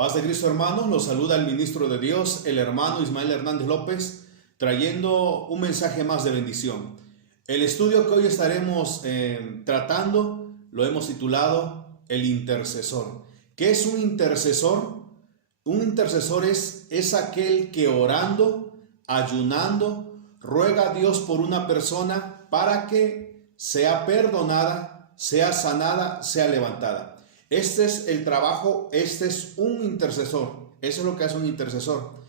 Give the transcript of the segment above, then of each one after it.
Paz de Cristo, hermanos, los saluda el ministro de Dios, el hermano Ismael Hernández López, trayendo un mensaje más de bendición. El estudio que hoy estaremos tratando lo hemos titulado El intercesor. ¿Qué es un intercesor? Un intercesor es aquel que orando, ayunando, ruega a Dios por una persona para que sea perdonada, sea sanada, sea levantada. Este es el trabajo, este es un intercesor. Eso es lo que hace un intercesor.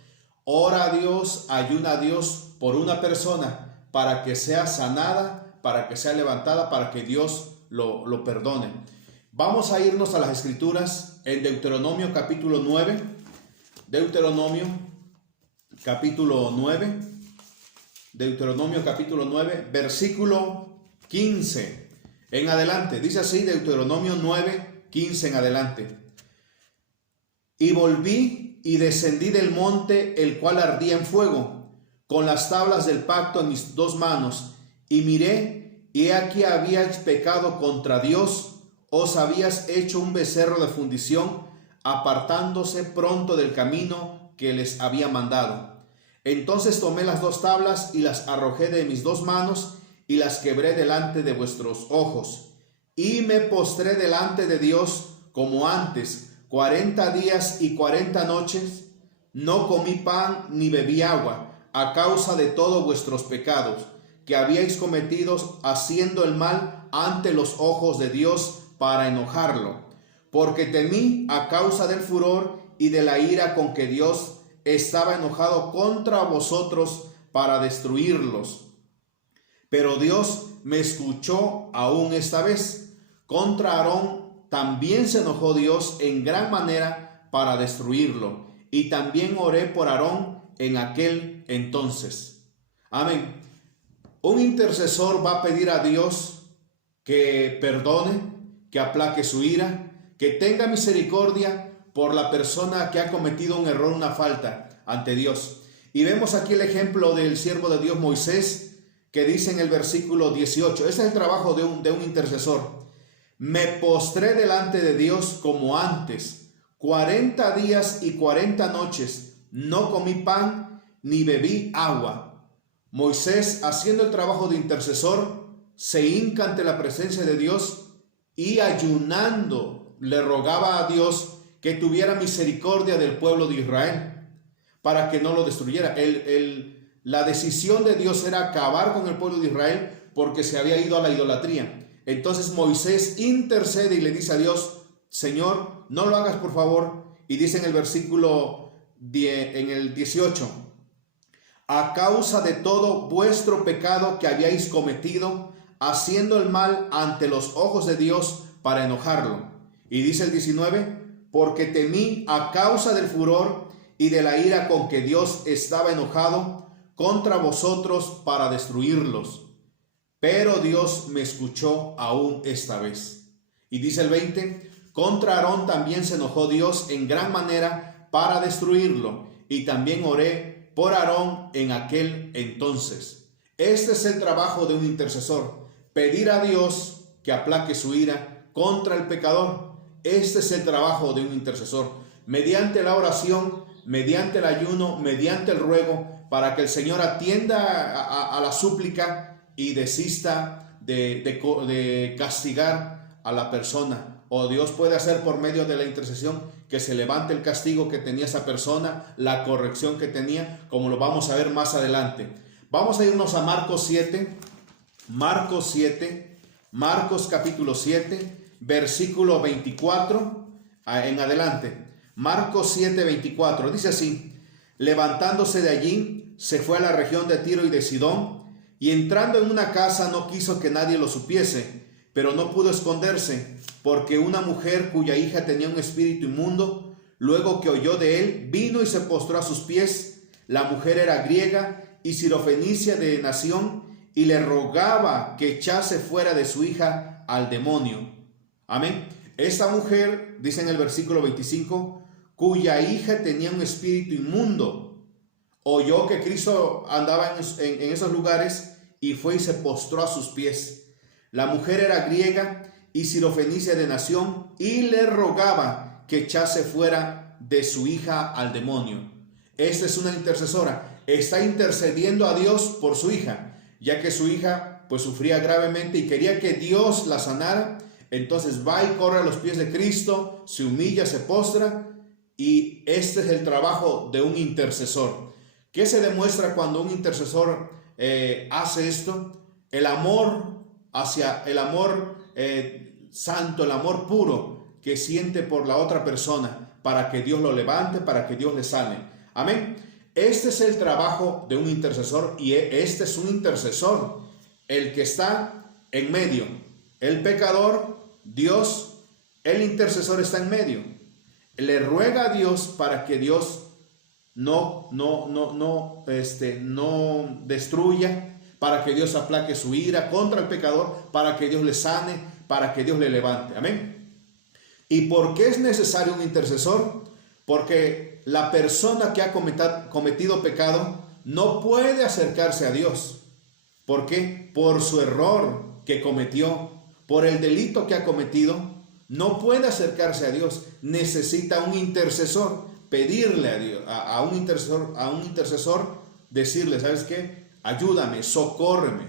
Ora a Dios, ayuna a Dios por una persona para que sea sanada, para que sea levantada, para que Dios lo perdone. Vamos a irnos a las escrituras en Deuteronomio capítulo 9. Deuteronomio capítulo 9, versículo 15 en adelante. Dice así, Deuteronomio 9, 15 en adelante. Y volví y descendí del monte, el cual ardía en fuego, con las tablas del pacto en mis dos manos, y miré, y he aquí habíais pecado contra Dios, os habías hecho un becerro de fundición, apartándose pronto del camino que les había mandado. Entonces tomé las dos tablas y las arrojé de mis dos manos, y las quebré delante de vuestros ojos. Y me postré delante de Dios como antes, 40 días y 40 noches. No comí pan ni bebí agua, a causa de todos vuestros pecados, que habíais cometido haciendo el mal ante los ojos de Dios para enojarlo. Porque temí a causa del furor y de la ira con que Dios estaba enojado contra vosotros para destruirlos. Pero Dios me escuchó aún esta vez. Contra Aarón también se enojó Dios en gran manera para destruirlo. Y también oré por Aarón en aquel entonces. Amén. Un intercesor va a pedir a Dios que perdone, que aplaque su ira, que tenga misericordia por la persona que ha cometido un error, una falta ante Dios. Y vemos aquí el ejemplo del siervo de Dios Moisés, que dice en el versículo 18, ese es el trabajo de un intercesor. Me postré delante de Dios como antes, 40 días y 40 noches, no comí pan ni bebí agua. Moisés, haciendo el trabajo de intercesor, se hinca ante la presencia de Dios y ayunando le rogaba a Dios que tuviera misericordia del pueblo de Israel para que no lo destruyera. La decisión de Dios era acabar con el pueblo de Israel porque se había ido a la idolatría. Entonces Moisés intercede y le dice a Dios, Señor, no lo hagas por favor. Y dice en el versículo 18, a causa de todo vuestro pecado que habíais cometido, haciendo el mal ante los ojos de Dios para enojarlo. Y dice el 19, porque temí a causa del furor y de la ira con que Dios estaba enojado contra vosotros para destruirlos. Pero Dios me escuchó aún esta vez. Y dice el 20, contra Aarón también se enojó Dios en gran manera para destruirlo. Y también oré por Aarón en aquel entonces. Este es el trabajo de un intercesor. Pedir a Dios que aplaque su ira contra el pecador. Este es el trabajo de un intercesor. Mediante la oración, mediante el ayuno, mediante el ruego, para que el Señor atienda a la súplica y desista de castigar a la persona. O Dios puede hacer por medio de la intercesión que se levante el castigo que tenía esa persona, la corrección que tenía, como lo vamos a ver más adelante. Vamos a irnos a Marcos 7. Marcos capítulo 7, versículo 24 en adelante. Marcos 7, 24, dice así, levantándose de allí, se fue a la región de Tiro y de Sidón, y entrando en una casa no quiso que nadie lo supiese, pero no pudo esconderse, porque una mujer cuya hija tenía un espíritu inmundo, luego que oyó de él, vino y se postró a sus pies. La mujer era griega y sirofenicia de nación, y le rogaba que echase fuera de su hija al demonio. Amén. Esta mujer, dice en el versículo 25, cuya hija tenía un espíritu inmundo, oyó que Cristo andaba en esos lugares y fue y se postró a sus pies. La mujer era griega y sirofenicia de nación y le rogaba que echase fuera de su hija al demonio. Esta es una intercesora. Está intercediendo a Dios por su hija, ya que su hija pues sufría gravemente y quería que Dios la sanara. Entonces va y corre a los pies de Cristo, se humilla, se postra, y este es el trabajo de un intercesor. ¿Qué se demuestra cuando un intercesor hace esto? El amor santo, el amor puro que siente por la otra persona, para que Dios lo levante, para que Dios le sane. Amén. Este es el trabajo de un intercesor, y este es un intercesor, el que está en medio. El pecador, Dios, el intercesor está en medio. Le ruega a Dios para que Dios no destruya, para que Dios aplaque su ira contra el pecador, para que Dios le sane, para que Dios le levante. Amén. ¿Y por qué es necesario un intercesor? Porque la persona que ha cometido pecado no puede acercarse a Dios. ¿Por qué? Por su error que cometió, por el delito que ha cometido, no puede acercarse a Dios. Necesita un intercesor, pedirle a Dios, a un intercesor, decirle, ¿sabes qué? Ayúdame, socórreme,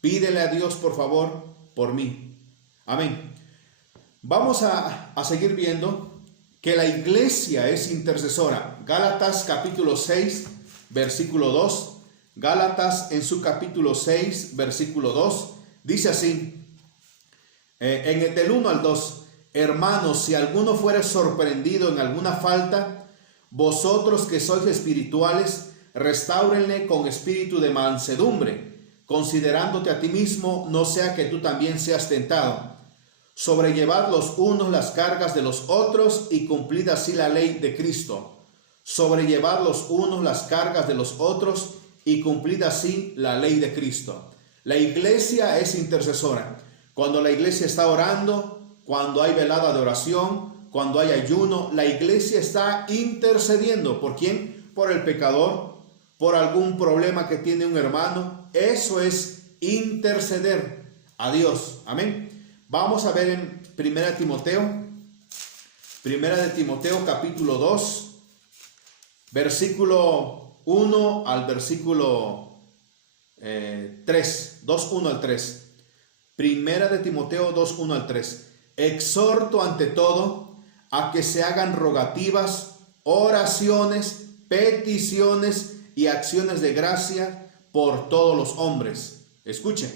pídele a Dios por favor por mí. Amén. Vamos a seguir viendo que la iglesia es intercesora. Gálatas capítulo 6, versículo 2. Gálatas en su capítulo 6, versículo 2, dice así, del 1 al 2, hermanos, si alguno fuere sorprendido en alguna falta, vosotros que sois espirituales, restáurenle con espíritu de mansedumbre, considerándote a ti mismo, no sea que tú también seas tentado. Sobrellevad los unos las cargas de los otros y cumplid así la ley de Cristo. Sobrellevad los unos las cargas de los otros y cumplid así la ley de Cristo. La iglesia es intercesora. Cuando la iglesia está orando, cuando hay velada de oración, cuando hay ayuno, la iglesia está intercediendo. ¿Por quién? Por el pecador, por algún problema que tiene un hermano. Eso es interceder a Dios. Amén. Vamos a ver en Primera de Timoteo capítulo 2, versículo 1 al versículo 3, 2:1 al 3. Primera de Timoteo 2:1 al 3. Exhorto ante todo a que se hagan rogativas, oraciones, peticiones y acciones de gracia por todos los hombres. Escuchen,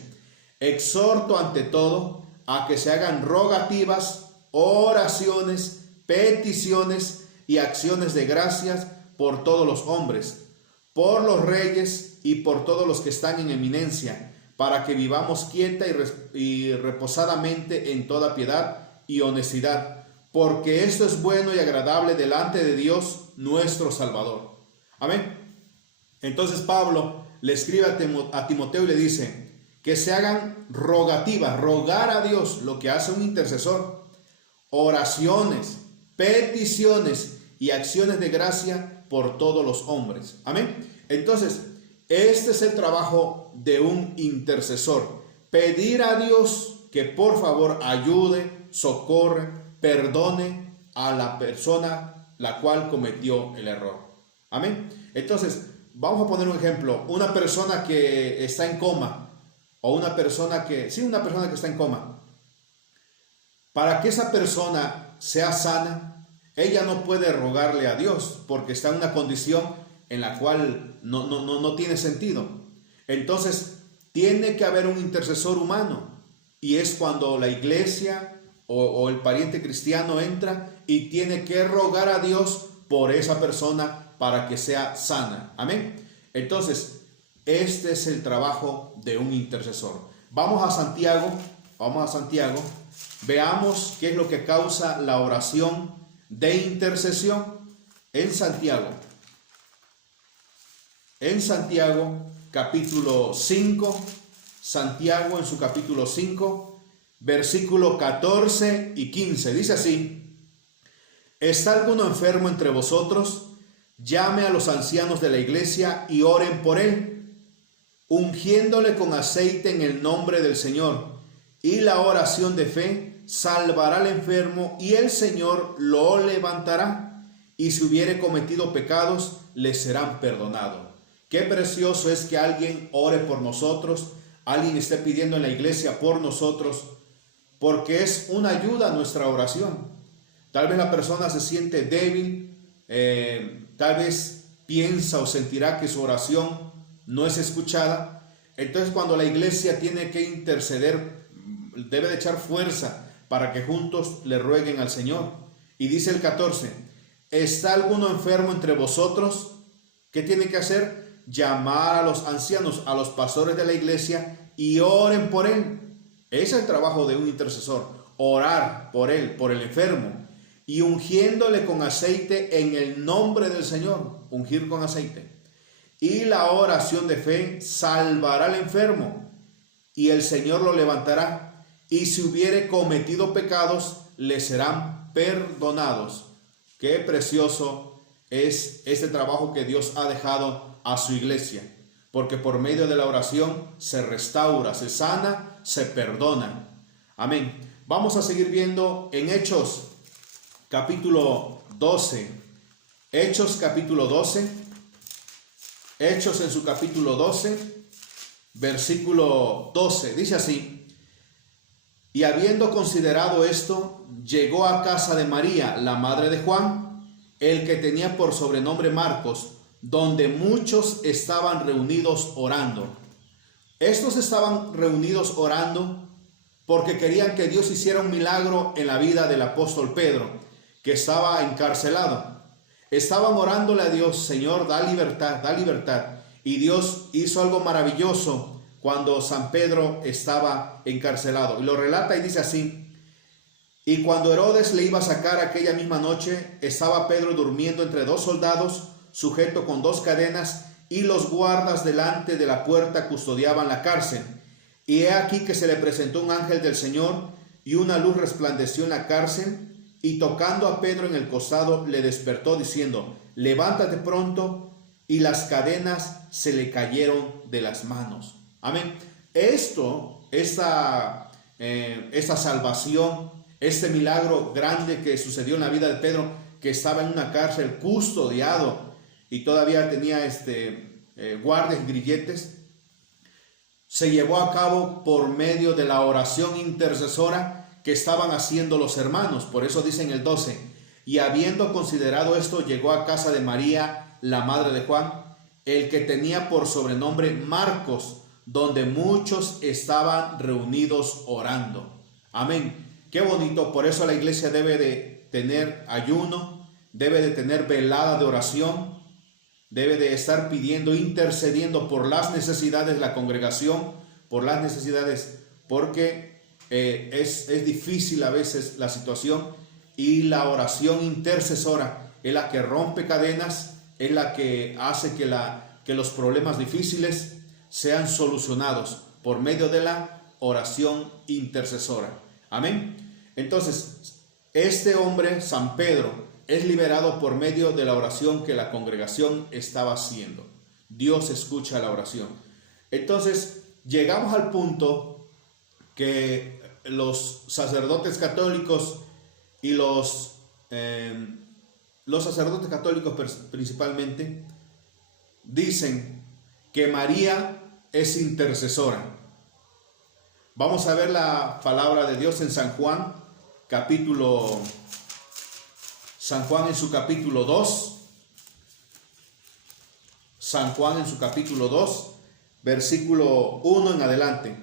exhorto ante todo a que se hagan rogativas, oraciones, peticiones y acciones de gracias por todos los hombres, por los reyes y por todos los que están en eminencia, para que vivamos quieta y reposadamente en toda piedad y honestidad, porque esto es bueno y agradable delante de Dios nuestro Salvador. Amén. Entonces Pablo le escribe a Timoteo y le dice que se hagan rogativas, rogar a Dios, lo que hace un intercesor, oraciones, peticiones y acciones de gracia por todos los hombres. Amén. Entonces, este es el trabajo de un intercesor. Pedir a Dios que por favor ayude, socorre, perdone a la persona la cual cometió el error. Amén. Entonces, vamos a poner un ejemplo. Una persona que está en coma, o una persona que está en coma. Para que esa persona sea sana, ella no puede rogarle a Dios, porque está en una condición en la cual no tiene sentido. Entonces, tiene que haber un intercesor humano, y es cuando la iglesia o el pariente cristiano entra y tiene que rogar a Dios por esa persona para que sea sana. Amén. Entonces, este es el trabajo de un intercesor. Vamos a Santiago. Veamos qué es lo que causa la oración de intercesión en Santiago. En Santiago, capítulo 5, Santiago en su capítulo 5, versículo 14 y 15. Dice así: ¿está alguno enfermo entre vosotros? Llame a los ancianos de la iglesia y oren por él, ungiéndole con aceite en el nombre del Señor, y la oración de fe salvará al enfermo y el Señor lo levantará, y si hubiere cometido pecados, le serán perdonados. Qué precioso es que alguien ore por nosotros, alguien esté pidiendo en la iglesia por nosotros, porque es una ayuda a nuestra oración. Tal vez la persona se siente débil, tal vez piensa o sentirá que su oración no es escuchada. Entonces, cuando la iglesia tiene que interceder, debe de echar fuerza para que juntos le rueguen al Señor. Y dice el 14, ¿está alguno enfermo entre vosotros? ¿Qué tiene que hacer? Llamar a los ancianos, a los pastores de la iglesia, y oren por él. Ese es el trabajo de un intercesor, orar por él, por el enfermo, y ungiéndole con aceite en el nombre del Señor, ungir con aceite. Y la oración de fe salvará al enfermo, y el Señor lo levantará, y si hubiere cometido pecados, le serán perdonados. Qué precioso es este trabajo que Dios ha dejado a su iglesia, porque por medio de la oración se restaura, se sana, se perdona. Amén. Vamos a seguir viendo en Hechos capítulo 12. Hechos capítulo 12. Hechos en su capítulo 12, versículo 12. Dice así: y habiendo considerado esto, llegó a casa de María, la madre de Juan, el que tenía por sobrenombre Marcos, donde muchos estaban reunidos orando. Estos estaban reunidos orando porque querían que Dios hiciera un milagro en la vida del apóstol Pedro, que estaba encarcelado. Estaban orándole a Dios: Señor, da libertad, da libertad. Y Dios hizo algo maravilloso cuando San Pedro estaba encarcelado. Y lo relata y dice así: y cuando Herodes le iba a sacar aquella misma noche, estaba Pedro durmiendo entre dos soldados, sujeto con dos cadenas, y los guardas delante de la puerta custodiaban la cárcel. Y he aquí que se le presentó un ángel del Señor, y una luz resplandeció en la cárcel, y tocando a Pedro en el costado, le despertó diciendo: levántate pronto, y las cadenas se le cayeron de las manos. Amén. Esta salvación, este milagro grande que sucedió en la vida de Pedro, que estaba en una cárcel custodiado y todavía tenía guardias y grilletes, se llevó a cabo por medio de la oración intercesora que estaban haciendo los hermanos. Por eso dice en el 12, y habiendo considerado esto, llegó a casa de María, la madre de Juan, el que tenía por sobrenombre Marcos, donde muchos estaban reunidos orando. Amén. Qué bonito. Por eso la iglesia debe de tener ayuno, debe de tener velada de oración, debe de estar pidiendo, intercediendo por las necesidades de la congregación, por las necesidades, porque es difícil a veces la situación, y la oración intercesora es la que rompe cadenas, es la que hace que los problemas difíciles sean solucionados por medio de la oración intercesora. Amén. Entonces, este hombre, San Pedro, es liberado por medio de la oración que la congregación estaba haciendo. Dios escucha la oración. Entonces, llegamos al punto que los sacerdotes católicos y los sacerdotes católicos principalmente dicen que María es intercesora. Vamos a ver la palabra de Dios en San Juan en su capítulo 2. San Juan en su capítulo 2, versículo 1 en adelante.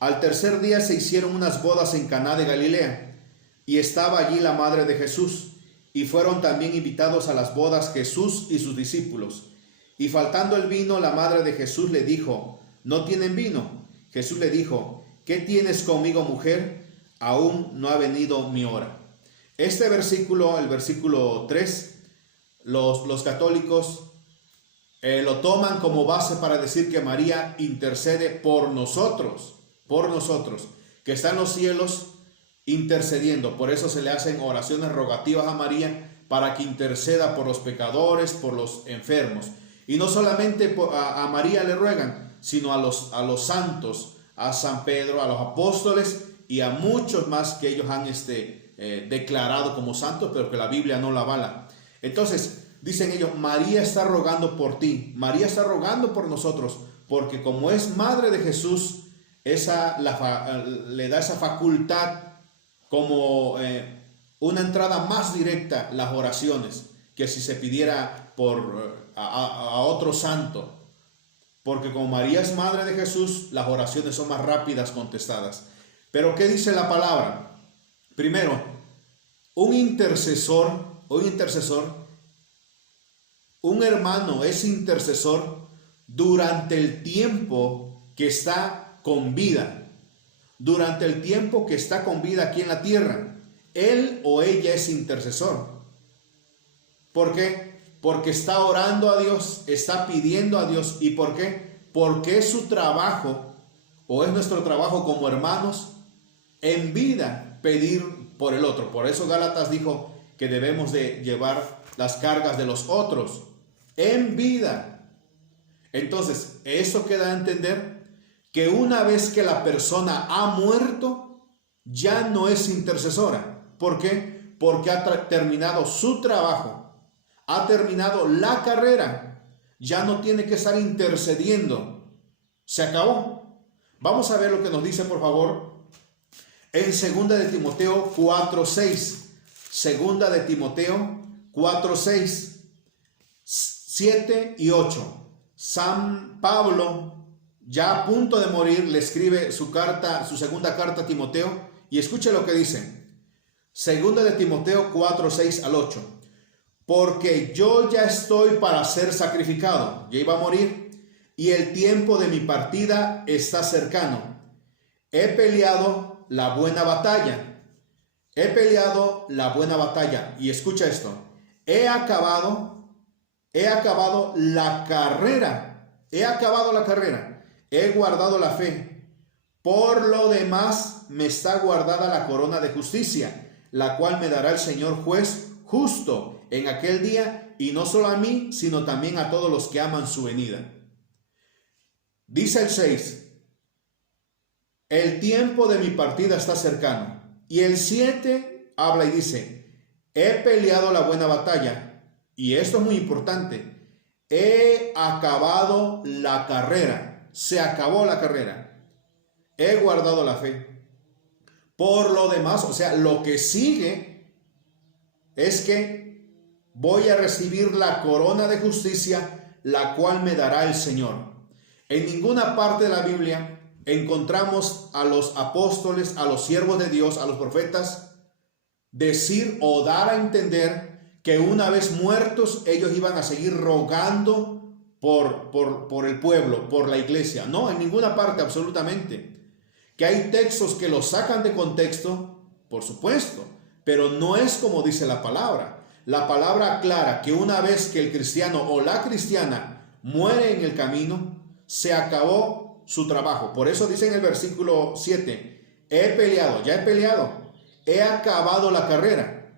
Al tercer día se hicieron unas bodas en Caná de Galilea, y estaba allí la madre de Jesús, y fueron también invitados a las bodas Jesús y sus discípulos. Y faltando el vino, la madre de Jesús le dijo: ¿no tienen vino? Jesús le dijo: ¿qué tienes conmigo, mujer? Aún no ha venido mi hora. Este versículo, el versículo 3, los católicos lo toman como base para decir que María intercede por nosotros, que está en los cielos intercediendo. Por eso se le hacen oraciones rogativas a María, para que interceda por los pecadores, por los enfermos. Y no solamente a María le ruegan, sino a los santos, a San Pedro, a los apóstoles y a muchos más que ellos han declarado como santos, pero que la Biblia no la avala. Entonces, dicen ellos, María está rogando por ti, María está rogando por nosotros, porque como es madre de Jesús, le da esa facultad como una entrada más directa las oraciones, que si se pidiera a otro santo. Porque como María es madre de Jesús, las oraciones son más rápidas contestadas. Pero ¿qué dice la palabra? Primero, un hermano es intercesor durante el tiempo que está con vida. Durante el tiempo que está con vida aquí en la tierra. Él o ella es intercesor. ¿Por qué? Porque está orando a Dios, está pidiendo a Dios. ¿Y por qué? Porque es su trabajo, o es nuestro trabajo como hermanos, en vida pedir por el otro. Por eso Gálatas dijo que debemos de llevar las cargas de los otros en vida. Entonces, eso queda a entender que una vez que la persona ha muerto, ya no es intercesora. ¿Por qué? Porque ha terminado su trabajo. Ha terminado la carrera, ya no tiene que estar intercediendo, se acabó. Vamos a ver lo que nos dice, por favor, en 2 de Timoteo 4:6. 2 de Timoteo 4:6, 7 y 8. San Pablo, ya a punto de morir, le escribe su segunda carta a Timoteo, y escuche lo que dice. 2 de Timoteo 4:6 al 8. Porque yo ya estoy para ser sacrificado, ya iba a morir, y el tiempo de mi partida está cercano. He peleado la buena batalla. He peleado la buena batalla. Y escucha esto. He acabado la carrera. He acabado la carrera. He guardado la fe. Por lo demás me está guardada la corona de justicia, la cual me dará el Señor juez justo en aquel día, y no solo a mí, sino también a todos los que aman su venida. Dice el 6, el tiempo de mi partida está cercano. Y el 7 habla y dice, he peleado la buena batalla. Y esto es muy importante. He acabado la carrera. Se acabó la carrera. He guardado la fe. Por lo demás, o sea, lo que sigue es que voy a recibir la corona de justicia, la cual me dará el Señor. En ninguna parte de la Biblia encontramos a los apóstoles, a los siervos de Dios, a los profetas, decir o dar a entender que una vez muertos ellos iban a seguir rogando por el pueblo, por la iglesia. No, en ninguna parte, absolutamente. Que hay textos que los sacan de contexto, por supuesto, pero no es como dice la palabra. La palabra aclara que una vez que el cristiano o la cristiana muere en el camino, se acabó su trabajo. Por eso dice en el versículo 7, he peleado, ya he peleado, he acabado la carrera.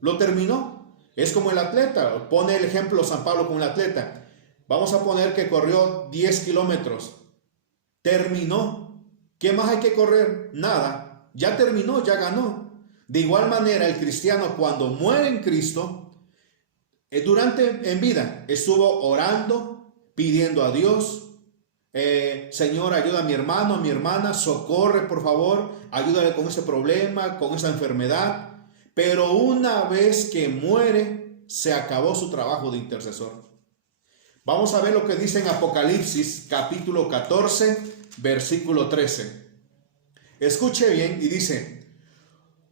Lo terminó. Es como el atleta. Pone el ejemplo San Pablo con el atleta. Vamos a poner que corrió 10 kilómetros. Terminó. ¿Qué más hay que correr? Nada. Ya terminó, ya ganó. De igual manera, el cristiano cuando muere en Cristo, en vida, estuvo orando, pidiendo a Dios, Señor, ayuda a mi hermano, a mi hermana, socorre por favor, ayúdale con ese problema, con esa enfermedad. Pero una vez que muere, se acabó su trabajo de intercesor. Vamos a ver lo que dice en Apocalipsis, capítulo 14, versículo 13. Escuche bien y dice,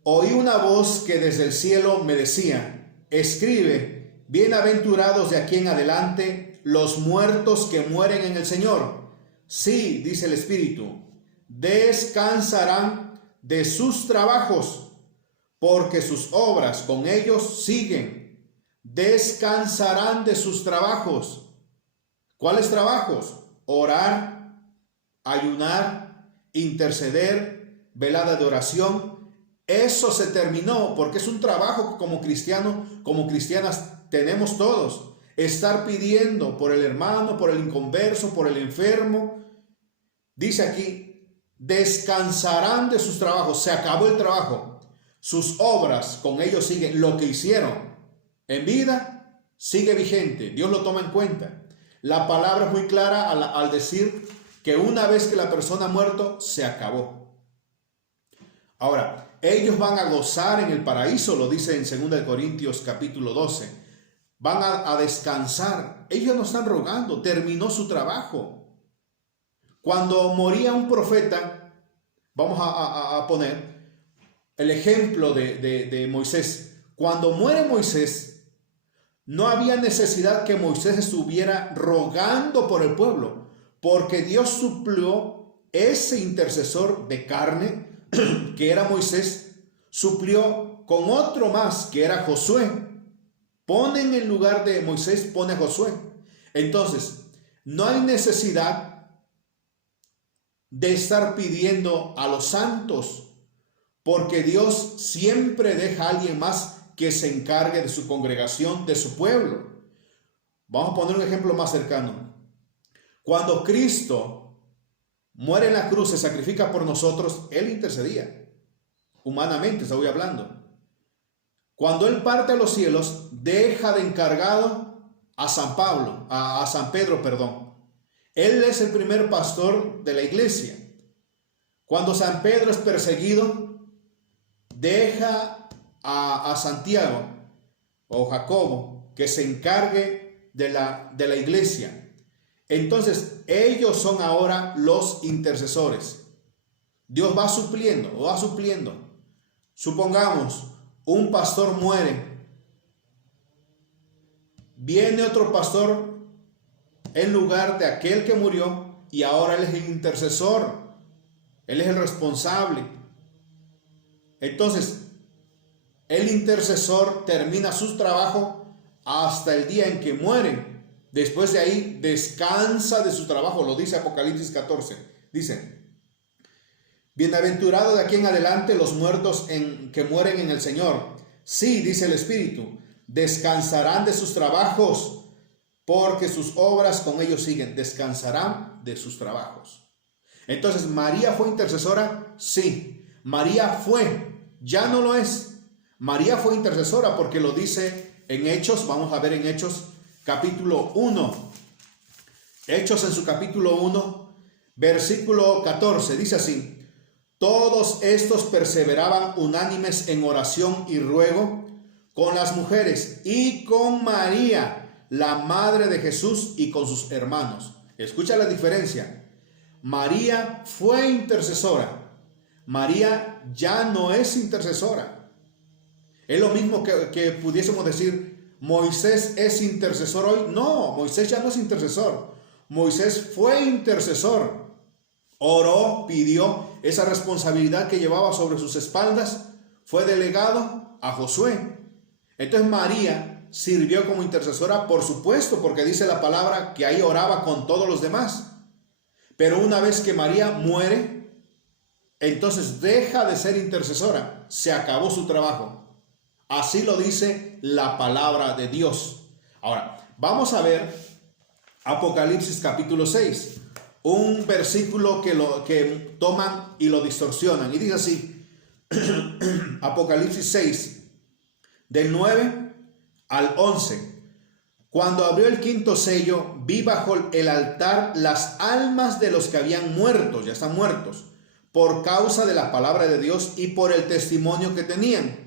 oí una voz que desde el cielo me decía, escribe, bienaventurados de aquí en adelante los muertos que mueren en el Señor. Sí, dice el Espíritu, descansarán de sus trabajos, porque sus obras con ellos siguen. Descansarán de sus trabajos. ¿Cuáles trabajos? Orar, ayunar, interceder, velada de oración. Eso se terminó, porque es un trabajo que como cristiano, como cristianas tenemos todos. Estar pidiendo por el hermano, por el inconverso, por el enfermo. Dice aquí, descansarán de sus trabajos. Se acabó el trabajo. Sus obras con ellos siguen. Lo que hicieron en vida sigue vigente. Dios lo toma en cuenta. La palabra es muy clara al decir que una vez que la persona ha muerto, se acabó. Ahora, ellos van a gozar en el paraíso, lo dice en 2 Corintios capítulo 12. Van a descansar. Ellos no están rogando, terminó su trabajo. Cuando moría un profeta, vamos a poner el ejemplo de Moisés. Cuando muere Moisés, no había necesidad que Moisés estuviera rogando por el pueblo, porque Dios suplió ese intercesor de carne, que era Moisés, suplió con otro más, que era Josué. Pone en el lugar de Moisés, pone a Josué. Entonces, no hay necesidad de estar pidiendo a los santos, porque Dios siempre deja a alguien más que se encargue de su congregación, de su pueblo. Vamos a poner un ejemplo más cercano. Cuando Cristo muere en la cruz, se sacrifica por nosotros, Él intercedía. Humanamente estoy hablando. Cuando Él parte a los cielos, deja de encargado a San Pedro, perdón. Él es el primer pastor de la iglesia. Cuando San Pedro es perseguido, deja a Santiago o Jacobo que se encargue de la iglesia. Entonces ellos son ahora los intercesores. Dios va supliendo. Supongamos, un pastor muere, viene otro pastor en lugar de aquel que murió y ahora él es el intercesor, él es el responsable. Entonces el intercesor termina su trabajo hasta el día en que muere. Después de ahí descansa de su trabajo, lo dice Apocalipsis 14. Dice: bienaventurado de aquí en adelante los muertos que mueren en el Señor. Sí, dice el Espíritu, descansarán de sus trabajos, porque sus obras con ellos siguen. Descansarán de sus trabajos. Entonces, ¿María fue intercesora? Sí. María fue, ya no lo es. María fue intercesora porque lo dice en Hechos. Vamos a ver en Hechos capítulo 1. Hechos en su capítulo 1, versículo 14. Dice así: todos estos perseveraban unánimes en oración y ruego con las mujeres y con María, la madre de Jesús, y con sus hermanos. Escucha la diferencia. María fue intercesora. María ya no es intercesora. Es lo mismo que pudiésemos decir, Moisés es intercesor hoy. No, Moisés ya no es intercesor. Moisés fue intercesor. Oró, pidió. Esa responsabilidad que llevaba sobre sus espaldas fue delegado a Josué. Entonces María sirvió como intercesora, por supuesto, porque dice la palabra que ahí oraba con todos los demás. Pero una vez que María muere, entonces deja de ser intercesora. Se acabó su trabajo. Así lo dice la palabra de Dios. Ahora, vamos a ver Apocalipsis capítulo 6. Un versículo que toman y lo distorsionan. Y dice así, Apocalipsis 6, del 9 al 11. Cuando abrió el quinto sello, vi bajo el altar las almas de los que habían muerto, ya están muertos, por causa de la palabra de Dios y por el testimonio que tenían.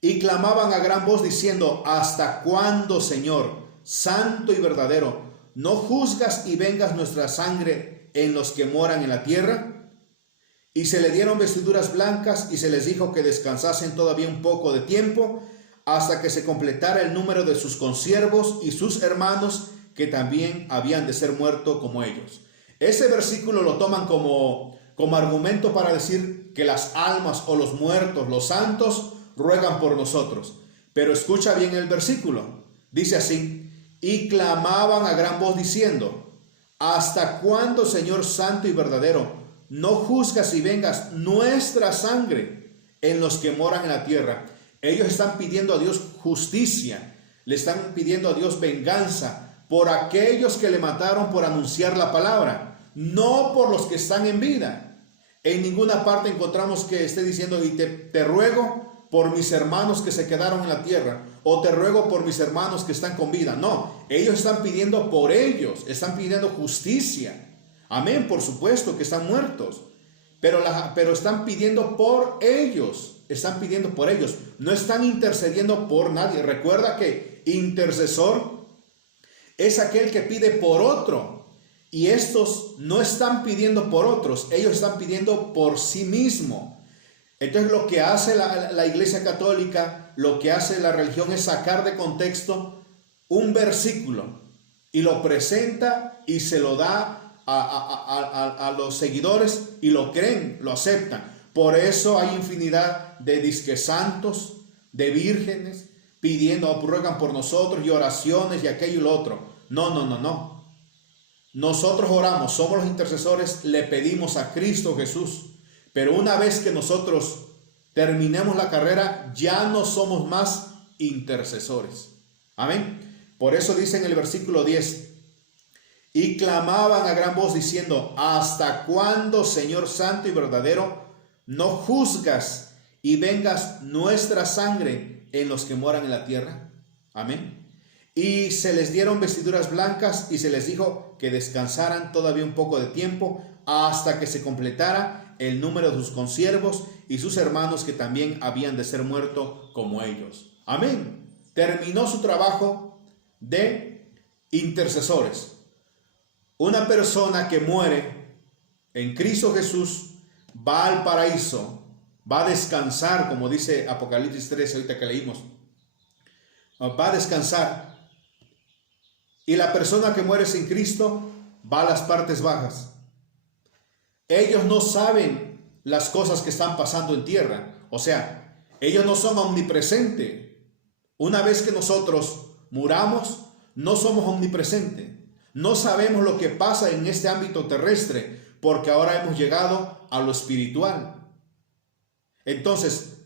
Y clamaban a gran voz diciendo: ¿hasta cuándo, Señor, santo y verdadero, no juzgas y vengas nuestra sangre en los que moran en la tierra? Y se le dieron vestiduras blancas y se les dijo que descansasen todavía un poco de tiempo hasta que se completara el número de sus consiervos y sus hermanos que también habían de ser muertos como ellos. Ese versículo lo toman como argumento para decir que las almas o los muertos, los santos, ruegan por nosotros. Pero escucha bien el versículo. Dice así: y clamaban a gran voz diciendo: ¿hasta cuándo, Señor santo y verdadero, no juzgas y vengas nuestra sangre en los que moran en la tierra? Ellos están pidiendo a Dios justicia, le están pidiendo a Dios venganza por aquellos que le mataron por anunciar la palabra. no por los que están en vida. En ninguna parte encontramos que esté diciendo, y te ruego por mis hermanos que se quedaron en la tierra, o te ruego por mis hermanos que están con vida. No, ellos están pidiendo por ellos, están pidiendo justicia. Amén, por supuesto que están muertos, pero están pidiendo por ellos, están pidiendo por ellos, no están intercediendo por nadie. Recuerda que intercesor es aquel que pide por otro, y estos no están pidiendo por otros, ellos están pidiendo por sí mismo. Entonces lo que hace la Iglesia Católica, lo que hace la religión es sacar de contexto un versículo y lo presenta y se lo da a los seguidores y lo creen, lo aceptan. Por eso hay infinidad de disque santos, de vírgenes, pidiendo, ruegan por nosotros y oraciones y aquello y lo otro. No. Nosotros oramos, somos los intercesores, le pedimos a Cristo Jesús. Pero una vez que nosotros terminemos la carrera, ya no somos más intercesores. Amén. Por eso dice en el versículo 10, y clamaban a gran voz diciendo, ¿hasta cuándo, Señor santo y verdadero, no juzgas y vengas nuestra sangre en los que moran en la tierra? Amén. Y se les dieron vestiduras blancas y se les dijo que descansaran todavía un poco de tiempo hasta que se completara el número de sus consiervos y sus hermanos que también habían de ser muertos como ellos. Amén. Terminó su trabajo de intercesores. Una persona que muere en Cristo Jesús va al paraíso, va a descansar, como dice Apocalipsis 13, ahorita que leímos. Va a descansar. Y la persona que muere sin Cristo va a las partes bajas. Ellos no saben las cosas que están pasando en tierra. O sea, ellos no son omnipresentes. Una vez que nosotros muramos, no somos omnipresentes. No sabemos lo que pasa en este ámbito terrestre, porque ahora hemos llegado a lo espiritual. Entonces,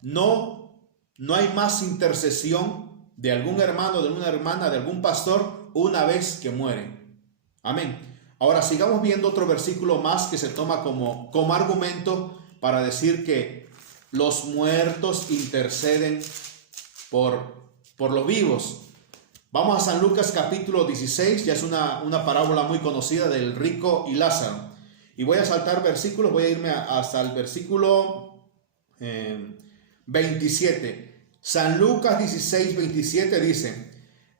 no hay más intercesión de algún hermano, de una hermana, de algún pastor, una vez que muere. Amén. Ahora sigamos viendo otro versículo más que se toma como argumento para decir que los muertos interceden por los vivos. Vamos a San Lucas capítulo 16, ya es una parábola muy conocida del rico y Lázaro. Y voy a saltar versículos, voy a irme hasta el versículo 27. San Lucas 16, 27 dice,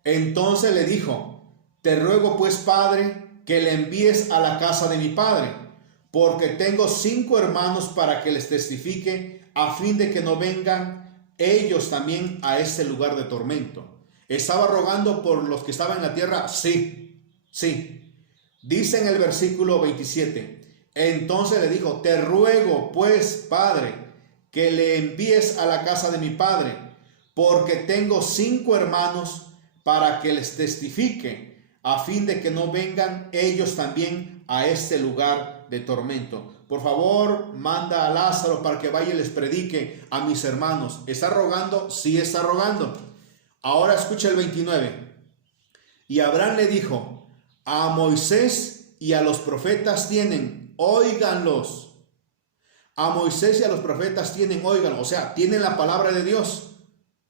entonces le dijo, te ruego pues, Padre, que le envíes a la casa de mi padre, porque tengo 5 hermanos para que les testifique, a fin de que no vengan ellos también a este lugar de tormento. ¿Estaba rogando por los que estaban en la tierra? Sí. Dice en el versículo 27, entonces le dijo, te ruego pues, Padre, que le envíes a la casa de mi padre, porque tengo 5 hermanos para que les testifique, a fin de que no vengan ellos también a este lugar de tormento. Por favor, manda a Lázaro para que vaya y les predique a mis hermanos. ¿Está rogando? Sí, está rogando. Ahora escucha el 29. Y Abraham le dijo, a Moisés y a los profetas tienen, óiganlos. A Moisés y a los profetas tienen, óiganlos. O sea, tienen la palabra de Dios.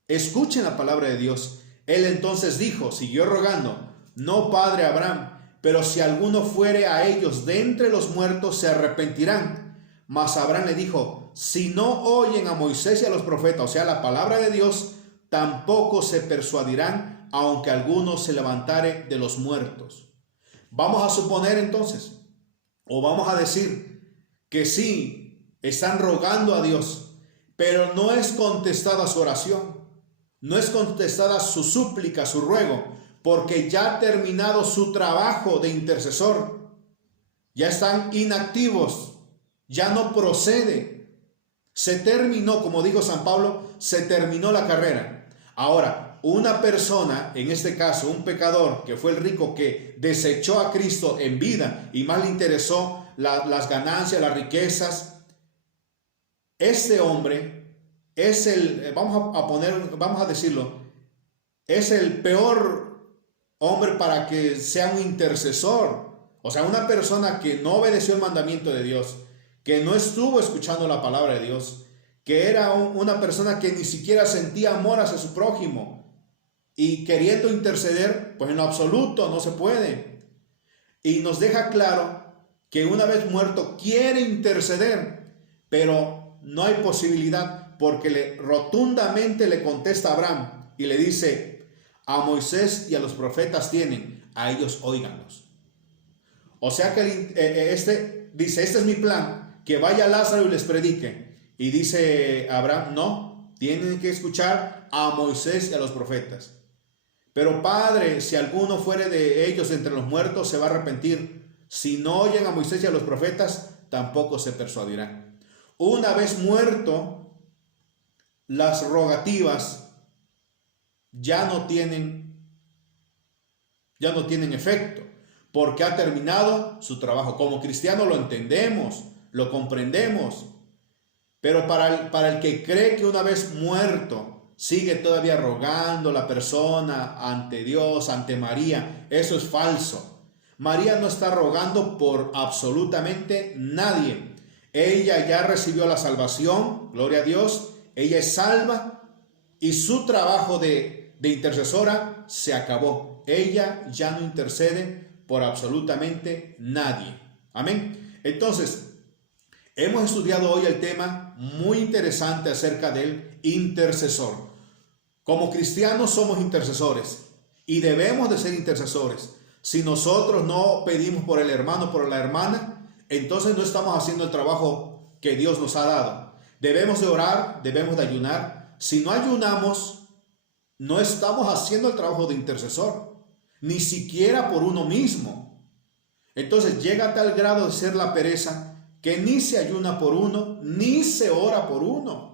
Escuchen la palabra de Dios. Él entonces dijo, siguió rogando, no, padre Abraham, pero si alguno fuere a ellos de entre los muertos, se arrepentirán. Mas Abraham le dijo, si no oyen a Moisés y a los profetas, o sea, la palabra de Dios, tampoco se persuadirán, aunque alguno se levantare de los muertos. Vamos a suponer entonces, o vamos a decir, que sí, están rogando a Dios, pero no es contestada su oración, no es contestada su súplica, su ruego, porque ya ha terminado su trabajo de intercesor. Ya están inactivos, ya no procede. Se terminó, como dijo San Pablo, se terminó la carrera. Ahora, una persona, en este caso un pecador, que fue el rico que desechó a Cristo en vida y más le interesó las ganancias, las riquezas, este hombre es vamos a decirlo, es el peor hombre para que sea un intercesor, O sea, una persona que no obedeció el mandamiento de Dios, que no estuvo escuchando la palabra de Dios, que era una persona que ni siquiera sentía amor hacia su prójimo y queriendo interceder, pues en lo absoluto no se puede. Y nos deja claro que una vez muerto quiere interceder, pero no hay posibilidad, porque rotundamente le contesta a Abraham y le dice: a Moisés y a los profetas tienen, a ellos óiganlos. O sea que dice: este es mi plan, que vaya Lázaro y les predique. Y dice Abraham: no, tienen que escuchar a Moisés y a los profetas. Pero Padre, si alguno fuere de ellos entre los muertos, se va a arrepentir. Si no oyen a Moisés y a los profetas, tampoco se persuadirán. Una vez muerto, las rogativas ya no tienen efecto, porque ha terminado su trabajo. Como cristianos lo entendemos, lo comprendemos, pero para el que cree que una vez muerto sigue todavía rogando la persona ante Dios, ante María, eso es falso. María no está rogando por absolutamente nadie. Ella ya recibió la salvación, gloria a Dios, ella es salva y su trabajo de intercesora se acabó. Ella ya no intercede por absolutamente nadie. Amén. Entonces, hemos estudiado hoy el tema muy interesante acerca del intercesor. Como cristianos somos intercesores y debemos de ser intercesores. Si nosotros no pedimos por el hermano, por la hermana, entonces no estamos haciendo el trabajo que Dios nos ha dado. Debemos de orar, debemos de ayunar. Si no ayunamos, no estamos haciendo el trabajo de intercesor, ni siquiera por uno mismo. Entonces llega a tal grado de ser la pereza que ni se ayuna por uno, ni se ora por uno.